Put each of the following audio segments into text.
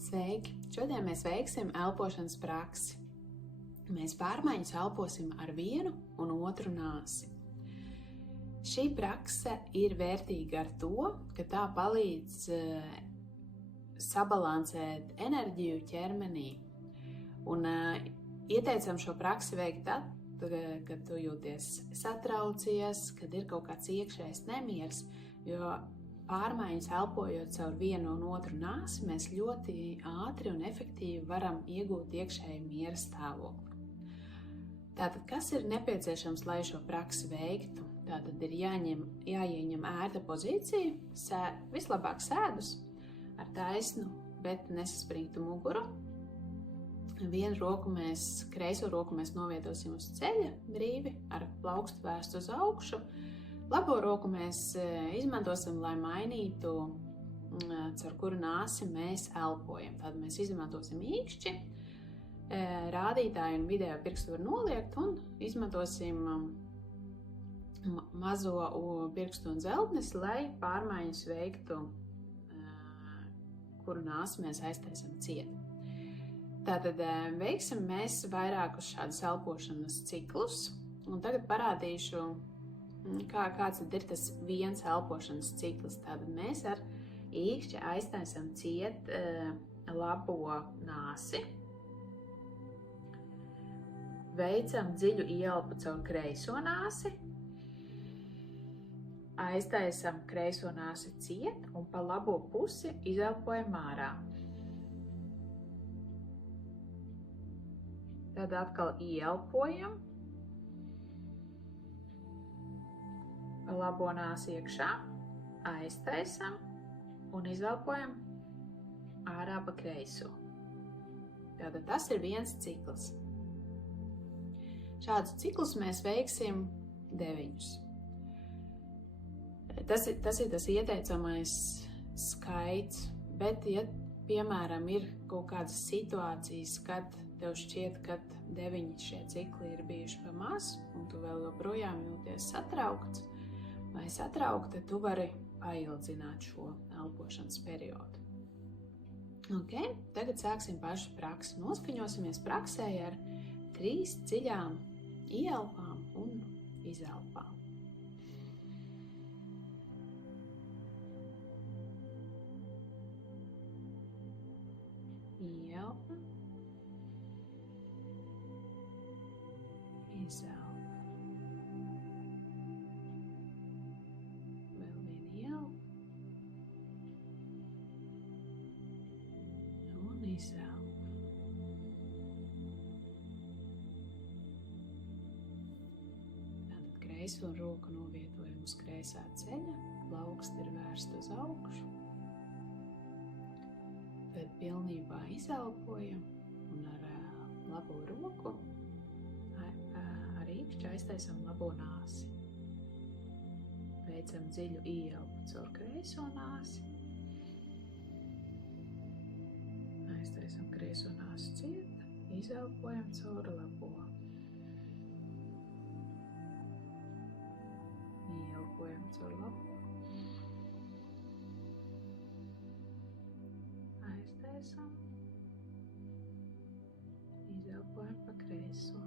Sveiki! Šodien mēs veiksim elpošanas praksi. Mēs pārmaiņas elposim ar vienu un otru nāsi. Šī prakse ir vērtīga ar to, ka tā palīdz sabalansēt enerģiju ķermenī. Un ieteicam šo praksi veikt tad, kad tu jūties satraucies, kad ir kaut kāds iekšējs nemieris, jo pārmaiņas elpojot caur vienu un otru nāsi, mēs ļoti ātri un efektīvi varam iegūt iekšēju miera stāvokli. Tātad, kas ir nepieciešams, lai šo praksi veiktu? Tātad ir jāieņem ērta pozīcija, vislabāk sēdus ar taisnu, bet nesaspringtu muguru. Kreiso roku mēs novietosim uz ceļa brīvi, ar plaukstu vērstu uz augšu. Labo roku mēs izmantosim, lai mainītu, caur kuru nāsi mēs elpojam. Tad mēs izmantosim īkšķi, rādītāju un vidējo pirkstu var noliekt un izmantosim mazo pirkstu un zeltnesi, lai pārmaiņas veiktu, kuru nāsi mēs aiztaisam ciet. Tātad veiksim mēs vairākus šādus elpošanas ciklus, un tagad parādīšu, kāds ir tas viens elpošanas cikls. Tātad mēs ar īkšķi aiztaisam ciet labo nāsi, veicam dziļu ieelpu caur kreiso nāsi, aiztaisam kreiso nāsi ciet un pa labo pusi izelpojam ārā. Tad atkal ieelpojam, pa labo nāsi iekšā, aiztaisam un izelpojam ārā pa kreiso. Tātad tas ir viens cikls. Šādus ciklus mēs veiksim 9. Tas ir tas ieteicamais skaits, bet, ja, piemēram, ir kaut kādas situācijas, kad tev šķiet, ka 9 šie cikli ir bijuši pa maz, un tu vēl joprojām jūties satraukts vai satraukta, tu vari paildzināt šo elpošanas periodu. Okay, tagad sāksim pašu praksi. Noskaņosimies praksē ar 3 dziļām ieelpām un izelpām. Ieelpa, izelpa. Vēl viena ieelpa un izelpa. Kreiso roku novietojam uz kreisā ceļa, plauksti ir vērsti uz augšu. Tad pilnībā izelpojam un ar labo roku ar īkšķi aiztaisam labo nāsi. Veicam dziļu ieelpu caur kreiso nāsi. Aiztaisam kreiso nāsi ciet, izelpojam caur labo. Ielpojam caur labo. Aiztaisam. Izelpojam pa kreiso.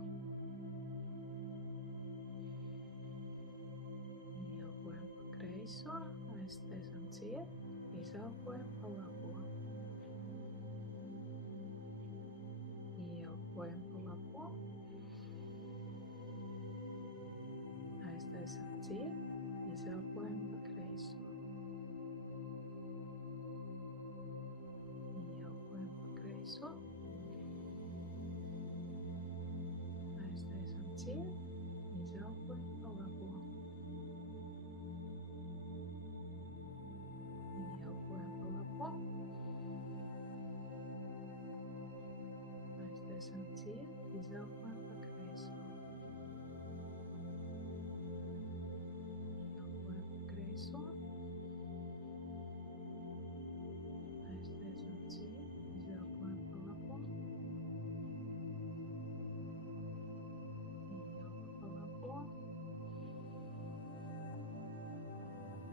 Ielpojam pa kreiso. Aiztaisam ciet. Izelpojam pa labo. Ielpojam pa labo. Aiztaisam ciet, izelpojam pa kreiso. Ielpojam pa kreiso. Aiztaisam ciet, izelpojam pa labo. Ielpojam pa labo. Aiztaisam ciet, izelpojam pa kreiso. Aiztaisam ciet, izelpojam pa labo. Ielpa pa labo.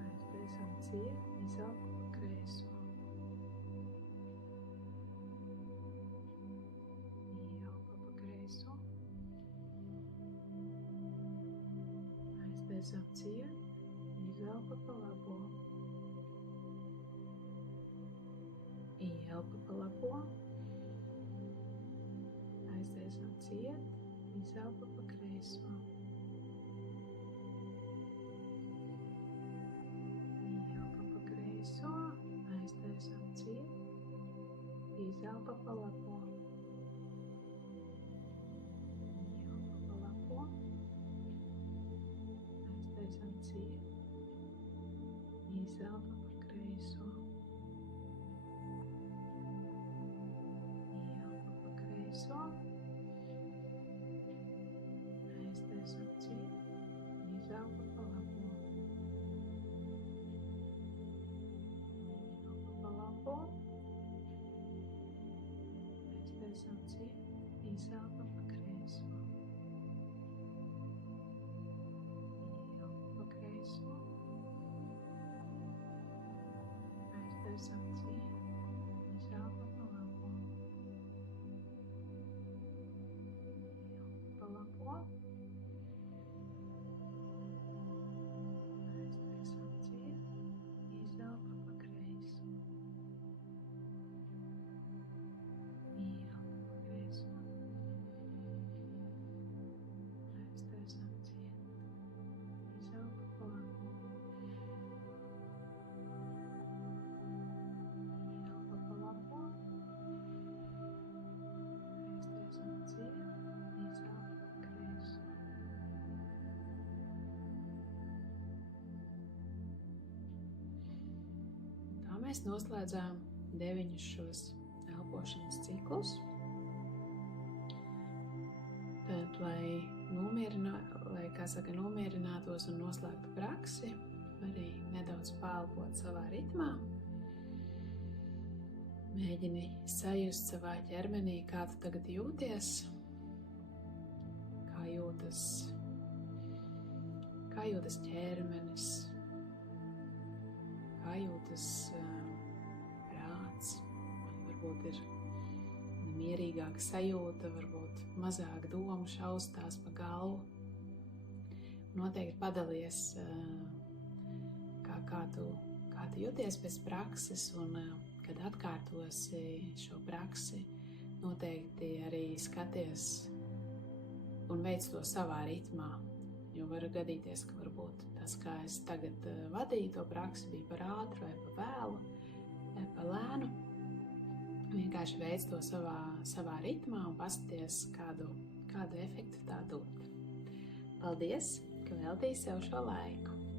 Aiztaisam ciet, izelpa pa kreiso. Aiztaisam ciet, izelpa pa labo. Ielpa pa labo. Aiztaisam ciet, izelpa pa kreiso. Ielpa pa kreiso, aiztaisam ciet, izelpa pa labo. Ielpa pa labo. Aiztaisam ciet, izelpa pa kreiso. Ielpa pa kreiso. Aiztaisam ciet, izelpa pa labo. Ielpa pa labo. Aiztaisam ciet, izelpa pa kreiso. Ielpa pa kreiso. Aiztaisam ciet, izelpa pa labo. Ielpa pa labo. Aiztaisam ciet, izelpa pa kreiso. Ielpa pa kreiso. Aiztaisam ciet, izelpa pa labo. Ielpa pa labo. Aiztaisam ciet, izelpa pa kreiso. Tā mēs noslēdzām 9 šos elpošanas ciklus. Tad, lai nomierinātos un noslēgtu praksi, arī nedaudz pālpot savā ritmā. Mēģini sajust savā ķermenī, kā tu tagad jūties, kā jūtas ķermenis, kā jūtas prāts. Varbūt ir mierīgāka sajūta, varbūt mazāk domu šaustās pa galvu. Noteikti padalies, kā tu jūties pēc prakses, un kad atkārtosi šo praksi, noteikti arī skaties un veic to savā ritmā. Jo var gadīties, ka varbūt tas, kā es tagad vadīju to praksi, bija par ātru vai par vēlu, vai par lēnu. Vienkārši veic to savā ritmā un paskaties, kādu efektu tā dod. Paldies, ka veltīji sev šo laiku!